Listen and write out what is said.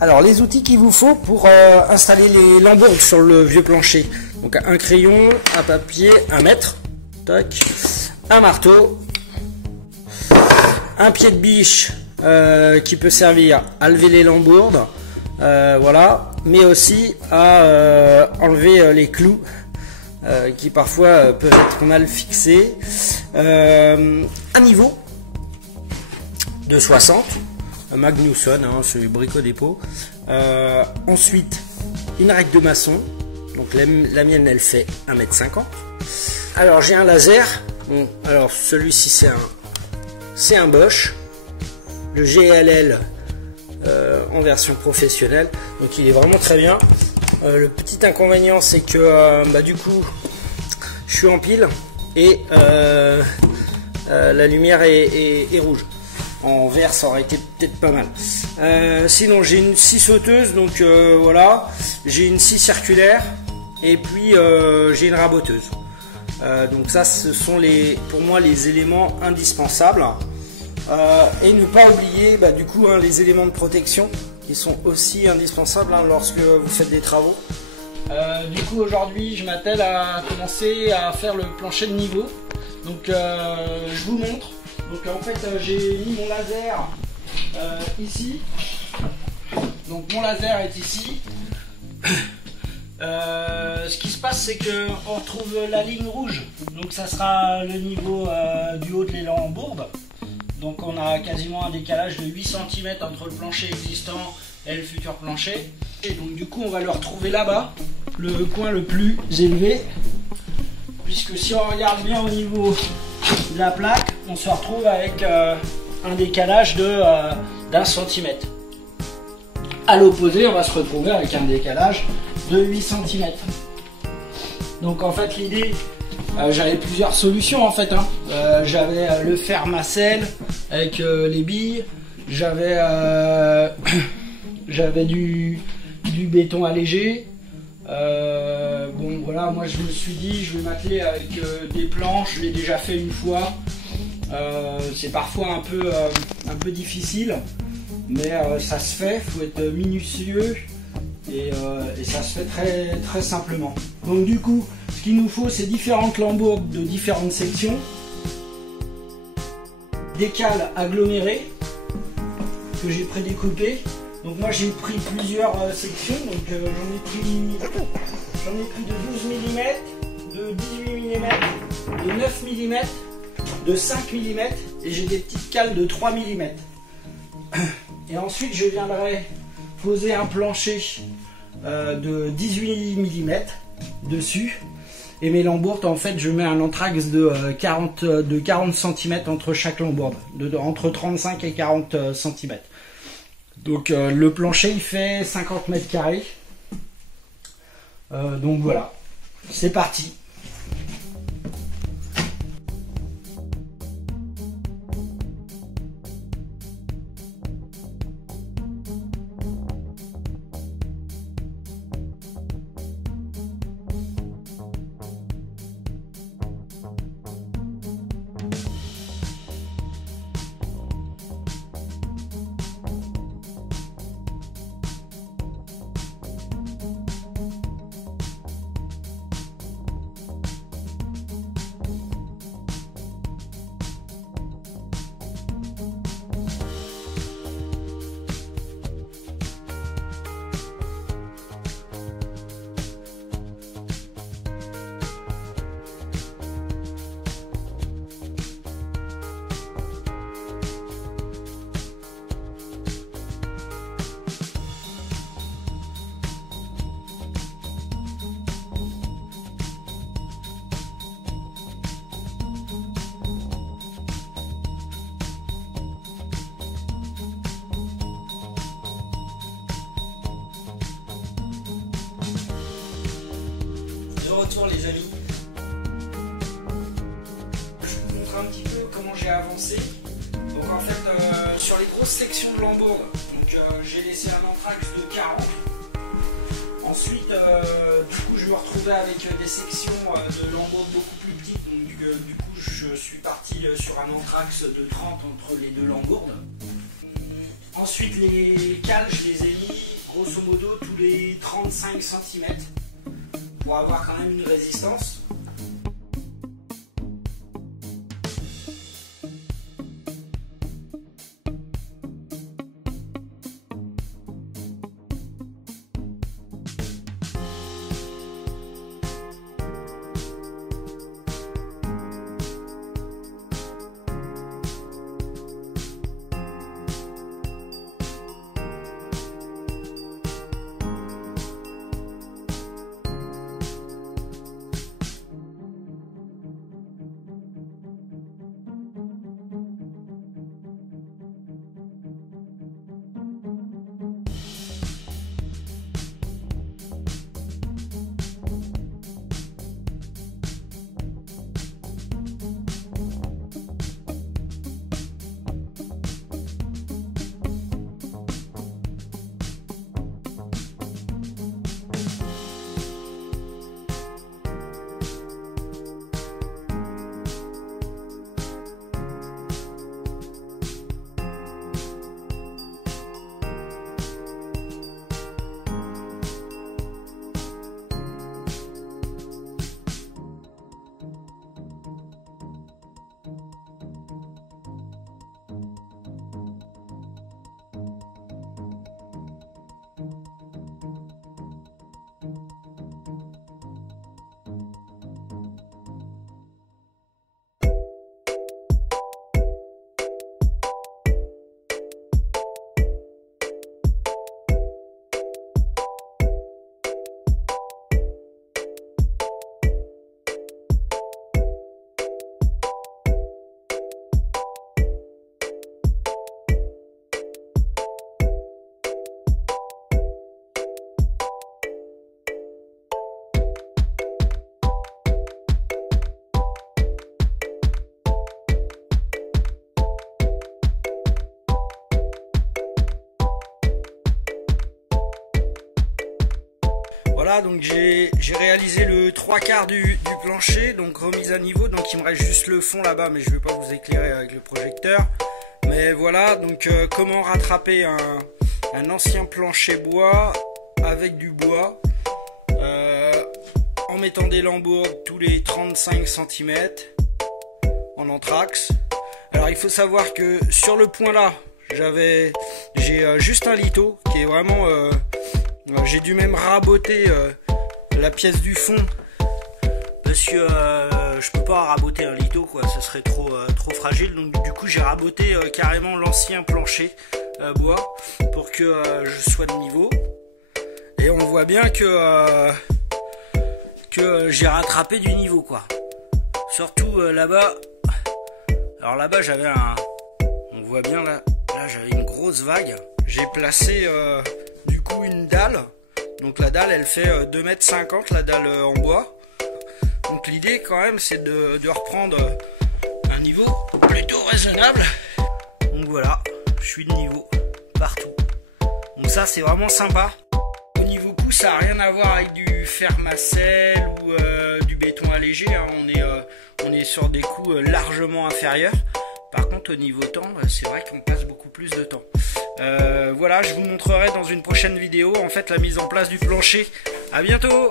Alors les outils qu'il vous faut pour installer les lambourdes sur le vieux plancher. Donc un crayon, un papier, un mètre, tac, un marteau, un pied de biche qui peut servir à lever les lambourdes, voilà, mais aussi à enlever les clous qui parfois peuvent être mal fixés. Un niveau de 60. Magnusson, hein, c'est Brico Dépôt. Ensuite, une règle de maçon. Donc la mienne, elle fait 1,50 m. Alors j'ai un laser. Bon, alors celui-ci c'est un Bosch. Le GLL en version professionnelle. Donc il est vraiment très bien. Le petit inconvénient, c'est que du coup, je suis en pile et la lumière est rouge. En vert, ça aurait été peut-être pas mal. Sinon, j'ai une scie sauteuse, donc voilà. J'ai une scie circulaire et puis j'ai une raboteuse. Donc ça, ce sont pour moi les éléments indispensables. Et ne pas oublier, du coup, les éléments de protection qui sont aussi indispensables lorsque vous faites des travaux. Du coup, aujourd'hui, je m'attelle à commencer à faire le plancher de niveau. Donc, je vous montre. Donc en fait j'ai mis mon laser ici. Donc mon laser est ici. Ce qui se passe, c'est que on retrouve la ligne rouge. Donc ça sera le niveau du haut de l'élan bourde. Donc on a quasiment un décalage de 8 cm entre le plancher existant et le futur plancher. Et donc du coup on va le retrouver là-bas, le coin le plus élevé. Puisque si on regarde bien au niveau de la plaque, on se retrouve avec un décalage d'1 cm. À l'opposé, on va se retrouver avec un décalage de 8 cm. Donc en fait l'idée, j'avais plusieurs solutions en fait. J'avais le fer Macel avec les billes, j'avais du béton allégé. Bon voilà, moi je me suis dit je vais m'atteler avec des planches, je l'ai déjà fait une fois. C'est parfois un peu difficile, mais ça se fait, il faut être minutieux et ça se fait très, très simplement. Donc du coup, ce qu'il nous faut, c'est différentes lambourdes de différentes sections, des cales agglomérées que j'ai prédécoupées. Donc moi j'ai pris plusieurs sections, donc j'en ai pris de 12 mm, de 18 mm, de 9 mm, de 5 mm et j'ai des petites cales de 3 mm. Et ensuite je viendrai poser un plancher de 18 mm dessus. Et mes lambourdes, en fait, je mets un anthrax de 40 cm entre chaque lambourde, entre 35 et 40 cm. Donc le plancher il fait 50 mètres carrés. Donc voilà, c'est parti. Retour les amis, je vous montre un petit peu comment j'ai avancé. Donc en fait sur les grosses sections de lambourdes, j'ai laissé un anthrax de 40. Ensuite du coup je me retrouvais avec des sections de lambourdes beaucoup plus petites, donc du coup je suis parti sur un anthrax de 30 entre les deux lambourdes. Ensuite les cales je les ai mis grosso modo tous les 35 cm pour avoir quand même une résistance. Voilà, donc j'ai réalisé le 3/4 du plancher, donc remise à niveau. Donc il me reste juste le fond là-bas, mais je ne vais pas vous éclairer avec le projecteur. Mais voilà, donc comment rattraper un ancien plancher bois avec du bois en mettant des lambeaux tous les 35 cm en anthrax. Alors il faut savoir que sur le point là, j'ai juste un litho qui est vraiment... j'ai dû même raboter la pièce du fond parce que je peux pas raboter un litho quoi, ce serait trop fragile. Donc du coup j'ai raboté carrément l'ancien plancher bois pour que je sois de niveau. Et on voit bien que j'ai rattrapé du niveau quoi. Surtout là-bas. Alors là-bas j'avais on voit bien là j'avais une grosse vague. J'ai placé du coup une dalle. Donc la dalle elle fait 2,50 m, la dalle en bois. Donc l'idée quand même c'est de reprendre un niveau plutôt raisonnable. Donc voilà, je suis de niveau partout. Donc ça c'est vraiment sympa. Au niveau coût ça n'a rien à voir avec du fer-macelle ou du béton allégé, hein. On est sur des coûts largement inférieurs. Par contre au niveau temps c'est vrai qu'on passe beaucoup plus de temps. Voilà, je vous montrerai dans une prochaine vidéo en fait la mise en place du plancher. À bientôt.